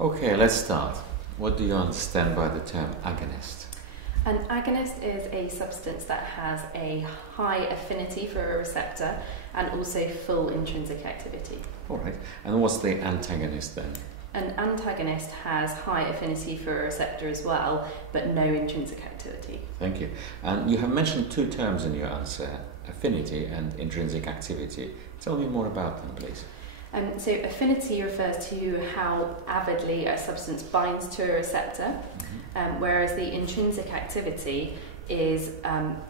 Okay, let's start. What do you understand by the term agonist? An agonist is a substance that has a high affinity for a receptor and also full intrinsic activity. All right. And what's the antagonist then? An antagonist has high affinity for a receptor as well, but no intrinsic activity. Thank you. And you have mentioned two terms in your answer, affinity and intrinsic activity. Tell me more about them, please. So affinity refers to how avidly a substance binds to a receptor, whereas the intrinsic activity is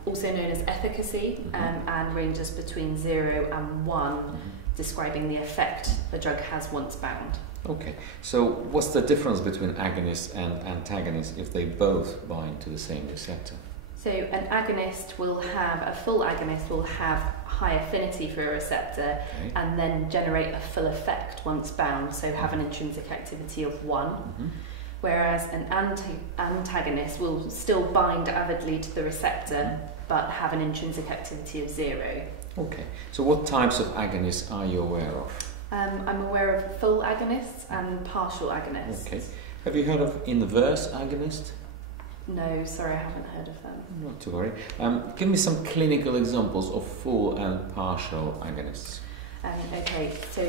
also known as efficacy and ranges between 0 and 1, describing the effect the drug has once bound. Okay, so what's the difference between agonists and antagonists if they both bind to the same receptor? So an agonist will have, a full agonist will have high affinity for a receptor and then generate a full effect once bound, so have an intrinsic activity of 1. Whereas an antagonist will still bind avidly to the receptor but have an intrinsic activity of 0. Okay, so what types of agonists are you aware of? I'm aware of full agonists and partial agonists. Okay, have you heard of inverse agonist? No, sorry, I haven't heard of them. Not to worry. Give me some clinical examples of full and partial agonists. Okay, so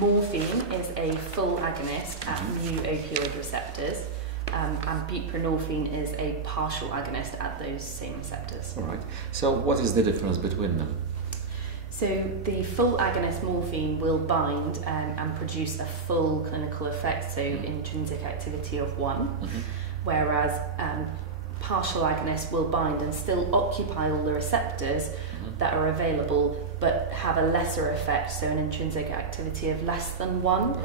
morphine is a full agonist at mu opioid receptors, and buprenorphine is a partial agonist at those same receptors. All right. So what is the difference between them? So the full agonist morphine will bind and produce a full clinical effect, so intrinsic activity of 1, whereas partial agonists will bind and still occupy all the receptors that are available but have a lesser effect, so an intrinsic activity of less than 1. Okay.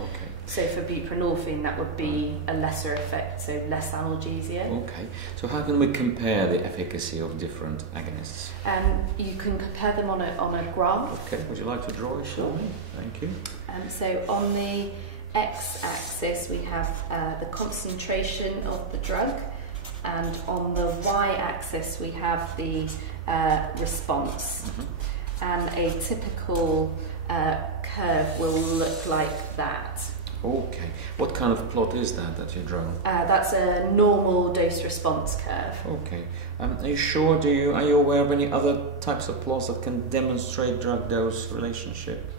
So for buprenorphine that would be a lesser effect, so less analgesia. Okay, so how can we compare the efficacy of different agonists? You can compare them on a graph. Okay, would you like to draw it? Show me. Thank you. So on the x-axis we have the concentration of the drug, and on the y-axis we have the response. And a typical curve will look like that. Okay. What kind of plot is that you're drawing? That's a normal dose-response curve. Okay. Are you sure? Are you aware of any other types of plots that can demonstrate drug-dose relationship?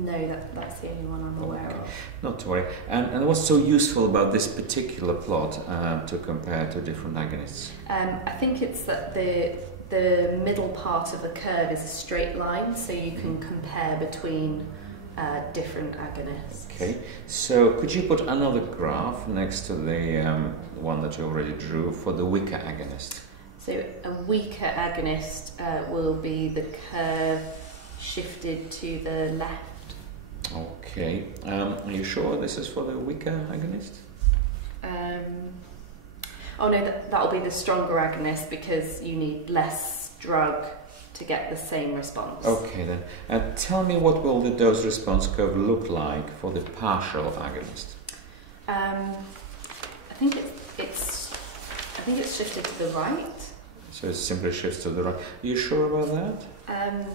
No, that's the only one I'm aware of. Not to worry. And what's so useful about this particular plot to compare to different agonists? I think it's that the middle part of the curve is a straight line, so you can compare between different agonists. Okay, so could you put another graph next to the one that you already drew for the weaker agonist? So a weaker agonist will be the curve shifted to the left. Okay, are you sure this is for the weaker agonist? Oh no, that'll be the stronger agonist because you need less drug to get the same response. Okay then. Tell me, what will the dose response curve look like for the partial agonist? I think it's shifted to the right. So it simply shifts to the right. Are you sure about that?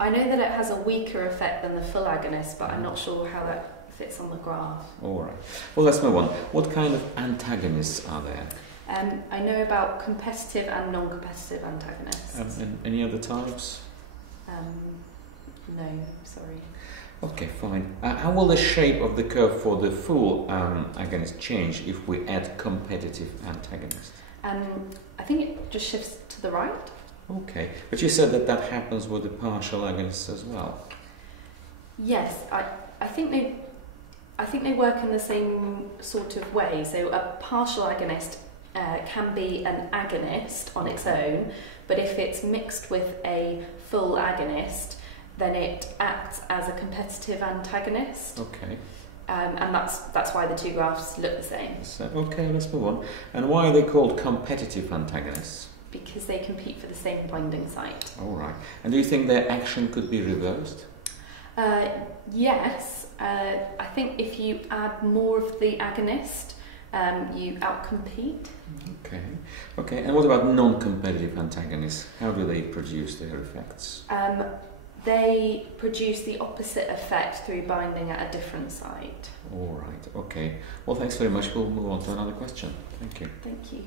I know that it has a weaker effect than the full agonist, but I'm not sure how that fits on the graph. All right. Well, let's move on. What kind of antagonists are there? I know about competitive and non-competitive antagonists. And any other types? No, sorry. Okay, fine. How will the shape of the curve for the full agonist change if we add competitive antagonists? I think it just shifts to the right. Okay, but you said that happens with the partial agonists as well. Yes, I think they work in the same sort of way. So a partial agonist can be an agonist on its own, but if it's mixed with a full agonist, then it acts as a competitive antagonist. Okay. And that's why the two graphs look the same. So, okay, let's move on. And why are they called competitive antagonists? Because they compete for the same binding site. All right. And do you think their action could be reversed? Yes. I think if you add more of the agonist, you outcompete. Okay. Okay. And what about non-competitive antagonists? How do they produce their effects? They produce the opposite effect through binding at a different site. All right, okay. Well, thanks very much. We'll move on to another question. Thank you. Thank you.